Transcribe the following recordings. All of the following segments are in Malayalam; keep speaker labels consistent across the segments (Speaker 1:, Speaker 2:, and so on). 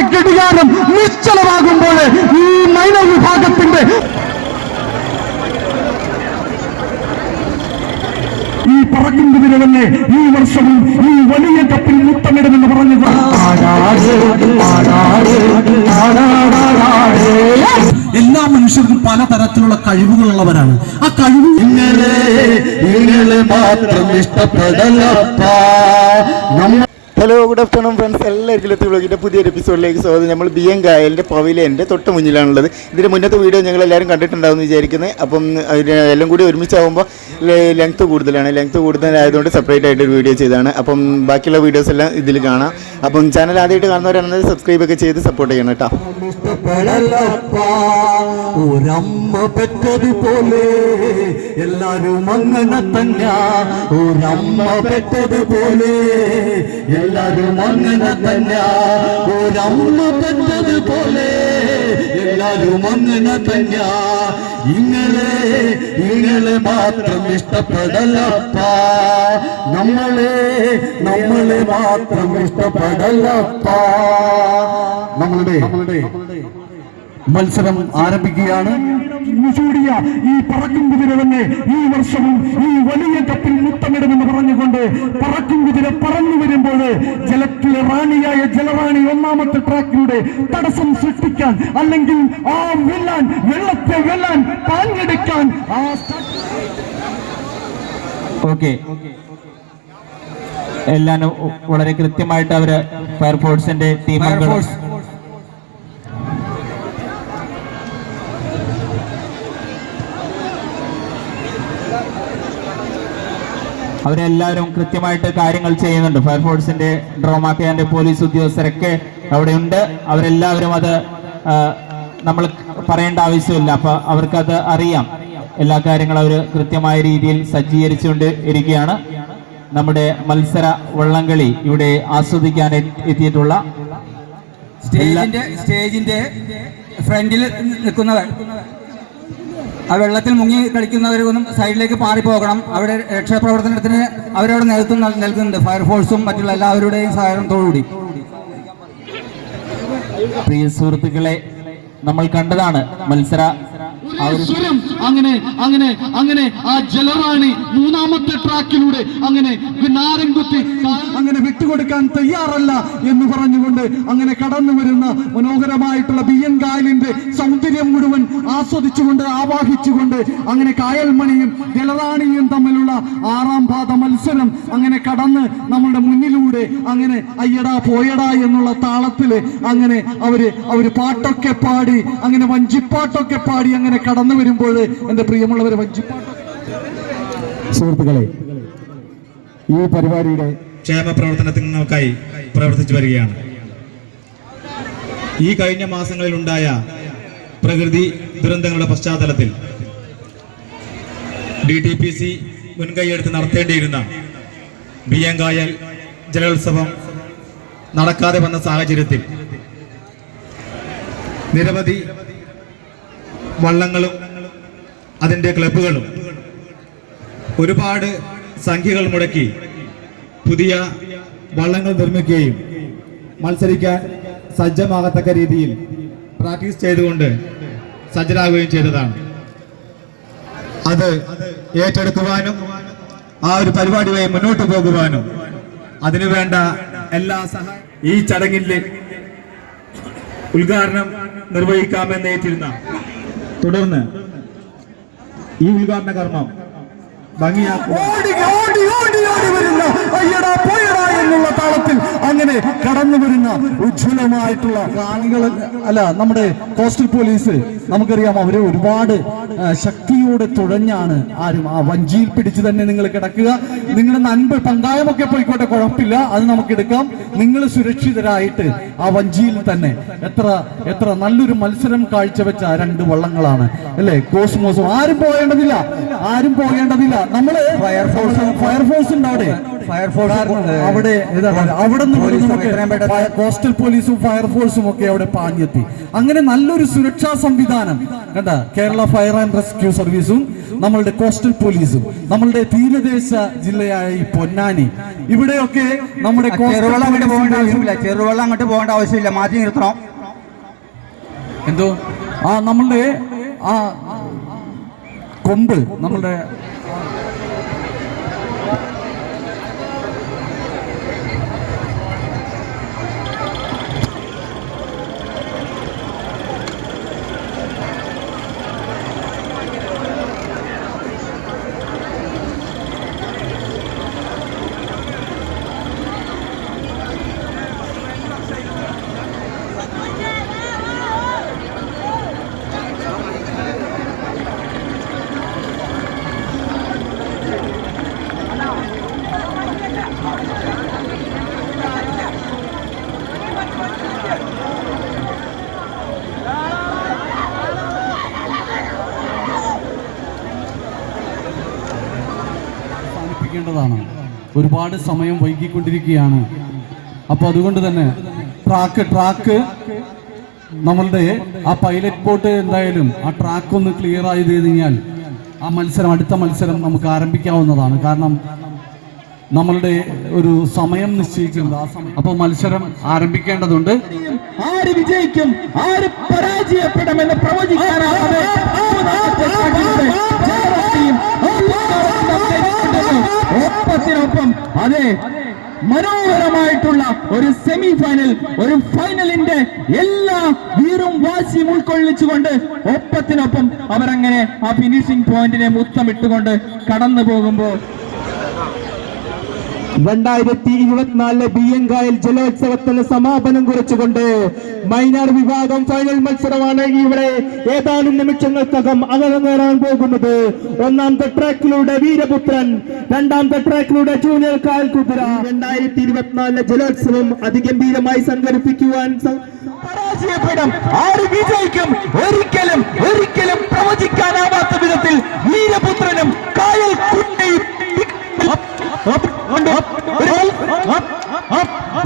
Speaker 1: വിഭാഗത്തിന്റെ ഗഡികാരം നിശ്ചലമാകുമ്പോൾ ഈ മൈനർ വിഭാഗത്തിന്റെ ഈ പറക്കുന്നതിന് തന്നെ ഈ വർഷവും ഈ വലിയ കപ്പിൽ മുത്തമിടുമെന്ന് പറഞ്ഞു
Speaker 2: എല്ലാ മനുഷ്യർക്കും പല തരത്തിലുള്ള കഴിവുകളുള്ളവരാണ്. ആ കഴിവ്
Speaker 1: ഇങ്ങനെ ഇങ്ങനെ മാത്രം ഇഷ്ടപ്പെടലപ്പാ.
Speaker 3: ഹലോ ഗുഡ് ആഫ്റ്റർനൂൺ ഫ്രണ്ട്സ് എല്ലാവർക്കും എത്തി വ്ളോഗിന്റെ പുതിയൊരു എപ്പിസോഡിലേക്ക് സ്വാഗതം. നമ്മൾ ബി എം കായലിന്റെ പവിലേന്റെ തൊട്ട് മുന്നിലാണുള്ളത്. ഇതിന്റെ മുന്നത്തെ വീഡിയോ ഞങ്ങൾ എല്ലാവരും കണ്ടിട്ടുണ്ടാവും എന്ന് വിചാരിക്കുന്നത് അപ്പം എല്ലാം കൂടി ഒരുമിച്ചാകുമ്പോൾ ലെങ്ത് കൂടുതലാണ്. ലെങ്ത് കൂടുതലായതുകൊണ്ട് സെപ്പറേറ്റ് ആയിട്ട് ഒരു വീഡിയോ ചെയ്താണ് അപ്പം ബാക്കിയുള്ള വീഡിയോസ് എല്ലാം ഇതിൽ കാണാം. അപ്പം ചാനൽ ആദ്യമായിട്ട് കാണുന്നവരാണെന്ന് സബ്സ്ക്രൈബ് ഒക്കെ ചെയ്ത് സപ്പോർട്ട് ചെയ്യണം കേട്ടോ.
Speaker 1: എല്ലാരും അങ്ങനെ തന്നെ ഒരമ്മ പെറ്റതുപോലെ എല്ലാരും അങ്ങനെ തന്നെ ഒരമ്മ പോലെ എല്ലാരും അങ്ങനെ തന്നെ ഇങ്ങളെ ഇങ്ങളെ മാത്രം ഇഷ്ടപ്പെടലപ്പ. നമ്മളെ നമ്മളെ മാത്രം ഇഷ്ടപ്പെടലപ്പ. നമ്മളുടെ നമ്മളുടെ മത്സരം ആരംഭിക്കുകയാണ്. ചൂടിയ ഈ പറക്കും കുതിര തന്നെ ഈ വർഷവും ഈ വലിയ കപ്പിൽ മുത്തമിടുമെന്ന് പറഞ്ഞുകൊണ്ട് പറക്കും കുതിര പറന്നു വരുമ്പോൾ ജലത്തിലെ റാണിയായ ജലറാണി ഒന്നാമത്തെ ട്രാക്കിലൂടെ തടസ്സം സൃഷ്ടിക്കാൻ അല്ലെങ്കിൽ ആ വെല്ലാൻ വെള്ളത്തെ വെല്ലാൻ പാഞ്ഞെടുക്കാൻ ആ
Speaker 4: ഓക്കെ. എല്ലാം വളരെ കൃത്യമായിട്ട് അവർ ഫയർഫോഴ്സിന്റെ ടീമുകൾ അവരെല്ലാവരും കൃത്യമായിട്ട് കാര്യങ്ങൾ ചെയ്യുന്നുണ്ട്. ഫയർഫോഴ്സിന്റെ ഡ്രോമാക്കയാന്റെ പോലീസ് ഉദ്യോഗസ്ഥരൊക്കെ അവിടെ ഉണ്ട് അവരെല്ലാവരും അത് നമ്മൾ പറയേണ്ട ആവശ്യമില്ല. അപ്പൊ അവർക്കത് അറിയാം. എല്ലാ കാര്യങ്ങളും അവർ കൃത്യമായ രീതിയിൽ സജ്ജീകരിച്ചുകൊണ്ട് ഇരിക്കുകയാണ്. നമ്മുടെ മത്സര വള്ളംകളി ഇവിടെ ആസ്വദിക്കാൻ എത്തിയിട്ടുള്ള
Speaker 5: സ്റ്റേജിന്റെ സ്റ്റേജിന്റെ ഫ്രണ്ടിൽ നിൽക്കുന്നവർ. ആ വെള്ളത്തിൽ മുങ്ങി കളിക്കുന്നവരൊന്നും സൈഡിലേക്ക് പാറിപ്പോകണം. അവിടെ രക്ഷാപ്രവർത്തനത്തിന് അവരവിടെ നേതൃത്വം നൽ- നൽകുന്നുണ്ട്. ഫയർഫോഴ്സും മറ്റുള്ള എല്ലാവരുടെയും സഹകരണത്തോടുകൂടി.
Speaker 4: പ്രിയ സുഹൃത്തുക്കളെ നമ്മൾ കണ്ടതാണ് മത്സര ആ
Speaker 1: സ്വരം അങ്ങനെ അങ്ങനെ അങ്ങനെ ആ ജലറാണി മൂന്നാമത്തെ ട്രാക്കിലൂടെ അങ്ങനെ നാരൻകുത്തി അങ്ങനെ വിട്ടുകൊടുക്കാൻ തയ്യാറല്ല എന്ന് പറഞ്ഞുകൊണ്ട് അങ്ങനെ കടന്നു വരുന്ന മനോഹരമായിട്ടുള്ള ബി എൻ കായലിന്റെ സൗന്ദര്യം മുഴുവൻ ആസ്വദിച്ചുകൊണ്ട് ആവാഹിച്ചുകൊണ്ട് അങ്ങനെ കായൽമണിയും ജലറാണിയും തമ്മിലുള്ള ആറാം പാദ മത്സരം അങ്ങനെ കടന്ന് നമ്മളുടെ മുന്നിലൂടെ അങ്ങനെ അയ്യടാ പോയടാ എന്നുള്ള താളത്തിൽ അങ്ങനെ അവർ അവർ പാട്ടൊക്കെ പാടി അങ്ങനെ വഞ്ചിപ്പാട്ടൊക്കെ പാടി അങ്ങനെ കടന്നു വരുമ്പോൾ എന്റെ പ്രിയമുള്ളവരെ
Speaker 6: സുഹൃത്തുക്കളെ ഈ പരിപാടിയുടെ
Speaker 7: ക്ഷേമ പ്രവർത്തനങ്ങൾക്കായി പ്രവർത്തിച്ചു വരികയാണ്. ഈ കഴിഞ്ഞ മാസങ്ങളിൽ ഉണ്ടായ പ്രകൃതി ദുരന്തങ്ങളുടെ പശ്ചാത്തലത്തിൽ ഡി ടി പി സി മുൻകൈയെടുത്ത് നടത്തേണ്ടിയിരുന്ന ബിയങ്കായൽ ജലോത്സവം നടക്കാതെ വന്ന സാഹചര്യത്തിൽ നിരവധി വള്ളങ്ങളും അതിന്റെ ക്ലബുകളും ഒരുപാട് സംഖ്യകൾ മുടക്കി പുതിയ വള്ളങ്ങൾ നിർമ്മിക്കുകയും മത്സരിക്കാൻ സജ്ജമാകത്തക്ക രീതിയിൽ പ്രാക്ടീസ് ചെയ്തുകൊണ്ട് സജ്ജരാകുകയും ചെയ്തതാണ്. അത് ഏറ്റെടുക്കുവാനും ആ ഒരു പരിപാടിയുമായി മുന്നോട്ട് പോകുവാനും അതിനുവേണ്ട എല്ലാ സഹായ ഈ ചടങ്ങിൽ ഉദ്ഘാടനം നിർവഹിക്കാമെന്ന് ഏറ്റിരുന്ന തുടർന്ന് ഈ ഉദ്ഘാടന കർമ്മം
Speaker 1: എന്നുള്ള അങ്ങനെ കടന്നു വരുന്ന ഉജ്ജ്വലമായിട്ടുള്ള കാണികൾ അല്ല നമ്മുടെ കോസ്റ്റൽ പോലീസ് നമുക്കറിയാം അവരെ ഒരുപാട് ശക്തിയോടെ തുഴഞ്ഞാണ് ആരും ആ വഞ്ചിയിൽ പിടിച്ചു തന്നെ നിങ്ങൾ കിടക്കുക. നിങ്ങളുടെ നൻപ് പങ്കായമൊക്കെ പോയിക്കോട്ടെ കുഴപ്പമില്ല അത് നമുക്ക് എടുക്കാം. നിങ്ങൾ സുരക്ഷിതരായിട്ട് ആ വഞ്ചിയിൽ തന്നെ എത്ര എത്ര നല്ലൊരു മത്സരം കാഴ്ചവെച്ച രണ്ട് വള്ളങ്ങളാണ് അല്ലേ? കോസ്മോസും ആരും പോകേണ്ടതില്ല ആരും പോകേണ്ടതില്ല. നമ്മൾ ഫയർഫോഴ്സ് ഫയർഫോഴ്സ് ഉണ്ട് അവിടെ. ഫയർഫോഴ്സ് അവിടെ അവിടെ നിന്ന് കോസ്റ്റൽ പോലീസും ഫയർഫോഴ്സും ഒക്കെ അവിടെ പാഞ്ഞെത്തി. അങ്ങനെ നല്ലൊരു സുരക്ഷാ സംവിധാനം. കണ്ട? കേരള ഫയർ ആൻഡ് റെസ്ക്യൂ സർവീസും നമ്മളുടെ കോസ്റ്റൽ പോലീസും നമ്മളുടെ തീരദേശ ജില്ലയായ ഈ പൊന്നാനി. ഇവിടെയൊക്കെ നമ്മുടെ
Speaker 5: ചെറുവള്ള അങ്ങോട്ട് പോകേണ്ട ആവശ്യമില്ല. ചെറുവെള്ളം അങ്ങോട്ട് പോകേണ്ട ആവശ്യമില്ല. മാറ്റി നിർത്തണം.
Speaker 1: എന്തോ? ആ നമ്മളുടെ ആ കൊമ്പ് നമ്മളുടെ അവസാനിപ്പിക്കേണ്ടതാണ് ഒരുപാട് സമയം വൈകിക്കൊണ്ടിരിക്കുകയാണ്. അപ്പൊ അതുകൊണ്ട് തന്നെ ട്രാക്ക് ട്രാക്ക് നമ്മളുടെ ആ പൈലറ്റ് ബോട്ട് എന്തായാലും ആ ട്രാക്ക് ഒന്ന് ക്ലിയർ ആയത് കഴിഞ്ഞാൽ ആ മത്സരം അടുത്ത മത്സരം നമുക്ക് ആരംഭിക്കാവുന്നതാണ്. കാരണം നമ്മളുടെ ഒരു സമയം നിശ്ചയിച്ചിട്ടുണ്ട്. ആ സമയം അപ്പോൾ മത്സരം ആരംഭിക്കേണ്ടതുണ്ട്.
Speaker 4: ആര് വിജയിക്കും ആര് പരാജയപ്പെടുമെന്ന് പ്രവചിക്കാനാവാതെ അതെ മനോഹരമായിട്ടുള്ള ഒരു സെമി ഫൈനൽ ഒരു ഫൈനലിന്റെ എല്ലാ വീറും വാശിയും ഉൾക്കൊള്ളിച്ചുകൊണ്ട് ഒപ്പത്തിനൊപ്പം അവരങ്ങനെ ആ ഫിനിഷിംഗ് പോയിന്റിനെ മുത്തമിട്ടുകൊണ്ട് കടന്നു പോകുമ്പോൾ
Speaker 8: രണ്ടായിരത്തി ഇരുപത്തിനാലിലെ ബി എൻ കായൽ ജലോത്സവത്തിന് സമാപനം കുറിച്ചുകൊണ്ട് മൈനർ വിഭാഗം ഫൈനൽ മത്സരമാണ് ഇവിടെ ഏതാനും നിമിഷങ്ങൾക്കകം അകന്നേറാൻ പോകുന്നത്. ഒന്നാമത്തെ ട്രാക്കിലൂടെ വീരപുത്രൻ രണ്ടാമത്തെ ട്രാക്കിലൂടെ ജൂനിയർ കായൽ കുതിര. രണ്ടായിരത്തി ഇരുപത്തിനാലിലെ ജലോത്സവം അതിഗംഭീരമായി സംഘടിപ്പിക്കുവാൻ
Speaker 4: പരാജയപ്പെടും. ആര് വിജയിക്കും? ഒരിക്കലും ഒരിക്കലും പ്രവചിക്കാനാവാത്ത വിധത്തിൽ വീരപുത്രനും കായൽ കുട്ടിയും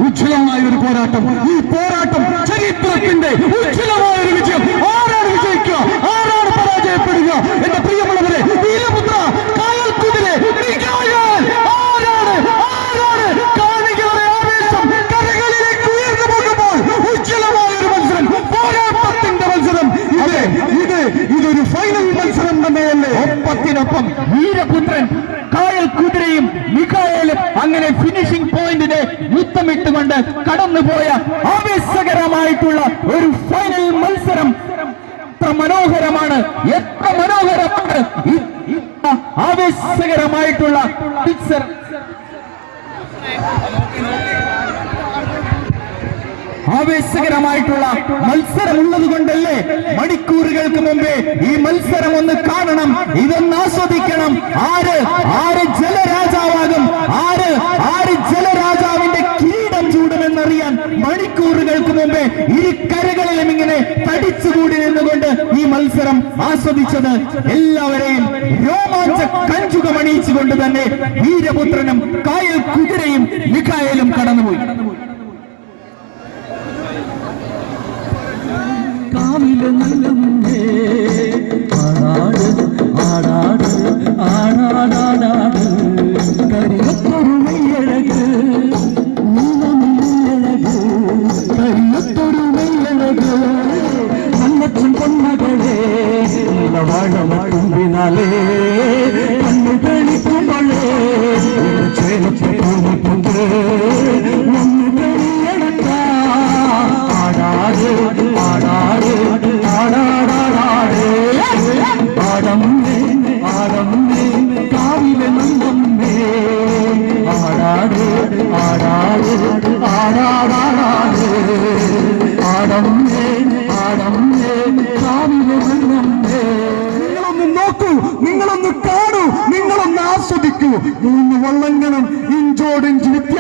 Speaker 1: ഉജ്ജ്വലമായ ഒരു പോരാട്ടം. ഈ പോരാട്ടം ചരിത്രത്തിന്റെ ഉജ്ജ്വലമായ ഒരു വിജയം. ആരാണ് വിജയിക്കുക? ആരാണ് പരാജയപ്പെടുക? എന്റെ പ്രിയമുള്ളവരെ
Speaker 4: ഒപ്പത്തിനൊപ്പം വീരപുത്രൻ കായൽ കുതിരയും മിഖായേലും അങ്ങനെ ഫിനിഷിംഗ് മുത്തമിട്ടുകൊണ്ട് കടന്നുപോയ ആവേശകരമായിട്ടുള്ള ഒരു ഫൈനൽ മത്സരം. എത്ര മനോഹരമാണ് എത്ര മനോഹരമാണ്. ആവേശകരമായിട്ടുള്ള പിക്ചർ ആവേശകരമായിട്ടുള്ള മത്സരം ഉള്ളത് കൊണ്ടല്ലേ മണിക്കൂറുകൾക്ക് മുമ്പേ ഈ മത്സരം ഒന്ന് കാണണം. ഇതൊന്ന് ആസ്വദിക്കണം. ആര്? ആര് ജലരാജാവാകും മണിക്കൂറുകൾക്ക് ഈ കരകളിലും ഇങ്ങനെ തടിച്ചുകൂടി നിന്നുകൊണ്ട് ഈ മത്സരം ആസ്വദിച്ചത് എല്ലാവരെയും രോമാഞ്ച കഞ്ചുകമണിയിച്ചുകൊണ്ട് തന്നെ വീരപുത്രനും കായൽ കുതിരയും മിഖായലും കടന്നുപോയി.
Speaker 1: ആടാട് ആടാട് ആടാടാടാട്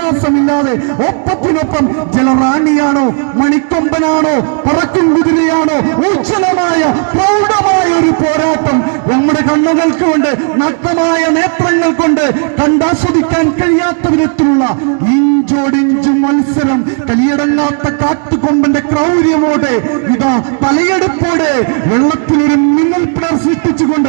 Speaker 1: വ്യത്യാസമില്ലാതെ ഒപ്പത്തിനൊപ്പം ജലറാണിയാണോ മണിക്കൊമ്പനാണോ പറക്കും കുതിരയാണോ ഉജ്ജ്വലമായ പ്രൗഢമായ ഒരു പോരാട്ടം നമ്മുടെ കണ്ണുകൾക്ക് കണ്ണുകൾ കൊണ്ട് നഗ്നമായ നേത്രങ്ങൾ കൊണ്ട് കണ്ടാസ്വദിക്കാൻ കഴിയാത്ത വിധത്തിലുള്ള ഇഞ്ചോടിഞ്ചും മത്സരം കലിയടങ്ങാത്ത കാട്ടുകൊമ്പന്റെ ക്രൗര്യമോടെ ഇതാ തലയെടുപ്പോടെ വെള്ളത്തിലൊരു മിന്നൽ പിണർ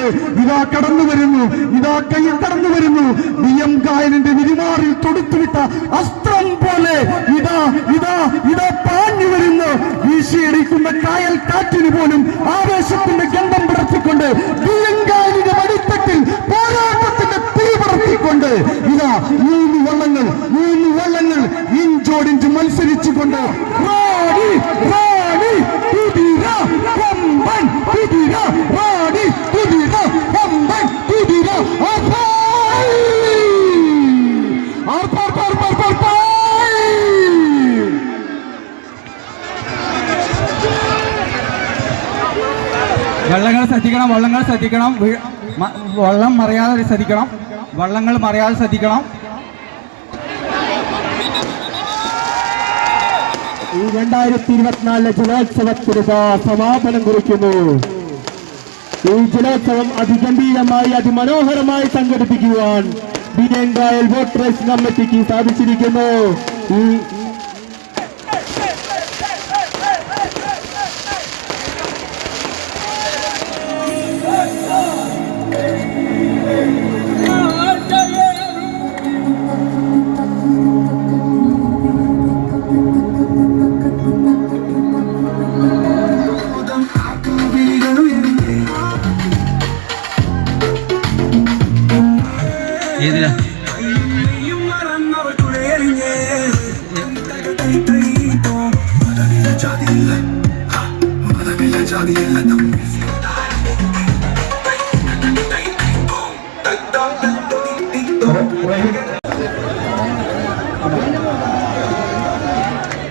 Speaker 1: സൃഷ്ടിച്ചുകൊണ്ട് ഇതാ കടന്നു വരുന്നു ഇതാ കയ്യിൽ കടന്നു വരുന്നു. ബി എം കായലിന്റെ വിരിമാറിൽ തൊടുത്തുവിട്ട അസ്ത്രം പോലെ ഇതാ ഇതാ ഇതാ പാഞ്ഞു വരുന്നു. വീശിയടിക്കുന്ന കായൽ കാറ്റിന് പോലും ആവേശത്തിന്റെ ഗന്ധം പിടർത്തിക്കൊണ്ട് ബി എം കായലിന്റെ മടിത്തട്ടിൽ പോരാട്ടത്തിന്റെ തീ പടർത്തിക്കൊണ്ട് ഇതാ മൂന്ന് വള്ളങ്ങൾ മൂന്ന് വള്ളങ്ങൾ ഇഞ്ചോടിഞ്ച് മത്സരിച്ചുകൊണ്ട് റാണി റാണി കുതിര കൊമ്പൻ കുതിര
Speaker 5: ശ്രദ്ധിക്കണം വള്ളങ്ങൾ ശ്രദ്ധിക്കണം വള്ളം മറിയാതെ ശ്രദ്ധിക്കണം വള്ളങ്ങൾ മറിയാതെ ശ്രദ്ധിക്കണം.
Speaker 8: ഈ രണ്ടായിരത്തി ഇരുപത്തിനാലിലെ ജലോത്സവത്തിന് സമാപനം കുറിക്കുന്നു. ഈ ജലോത്സവം അതിഗംഭീരമായി അതിമനോഹരമായി സംഘടിപ്പിക്കുവാൻ ബിനങ്കായൽ വോട്ട് റേസ് കമ്മിറ്റിക്ക് സാധിച്ചിരിക്കുന്നു. ഈ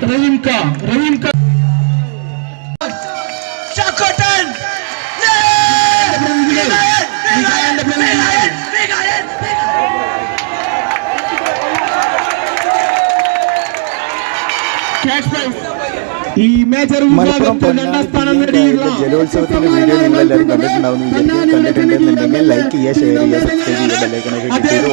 Speaker 8: റഹീംക റഹീംക ഈ മേജർ
Speaker 3: മലപ്പുറം
Speaker 8: വിഭാഗത്തിൽ രണ്ടാം സ്ഥാനം
Speaker 3: പൊന്നാനി ജലോത്സവത്തിന്റെ വീഡിയോ നിങ്ങൾ എല്ലാവരും കണ്ടിട്ടുണ്ടാവും കണ്ടിട്ടുണ്ടെന്നുണ്ടെങ്കിൽ ലൈക്ക് ചെയ്യുക ഷെയർ ചെയ്യുക സബ്സ്ക്രൈബ് ചെയ്യുക ബെല്ലൈക്കണൊക്കെ കിട്ടിയത്.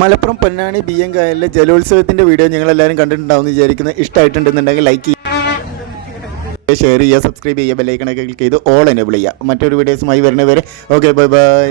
Speaker 3: മലപ്പുറം പൊന്നാനി ബി എം കായലിലെ ജലോത്സവത്തിന്റെ വീഡിയോ നിങ്ങൾ എല്ലാവരും കണ്ടിട്ടുണ്ടാവും എന്ന് വിചാരിക്കുന്നത് ഇഷ്ടമായിട്ടുണ്ടെന്നുണ്ടെങ്കിൽ ലൈക്ക് ചെയ്യുക ഷെയർ ചെയ്യുക സബ്സ്ക്രൈബ് ചെയ്യുക ബെല്ലൈക്കണൊക്കെ ക്ലിക്ക് ചെയ്ത് ഓൾ എനേബിൾ ചെയ്യുക. മറ്റൊരു വീഡിയോസുമായി വരുന്നവരെ. Okay bye bye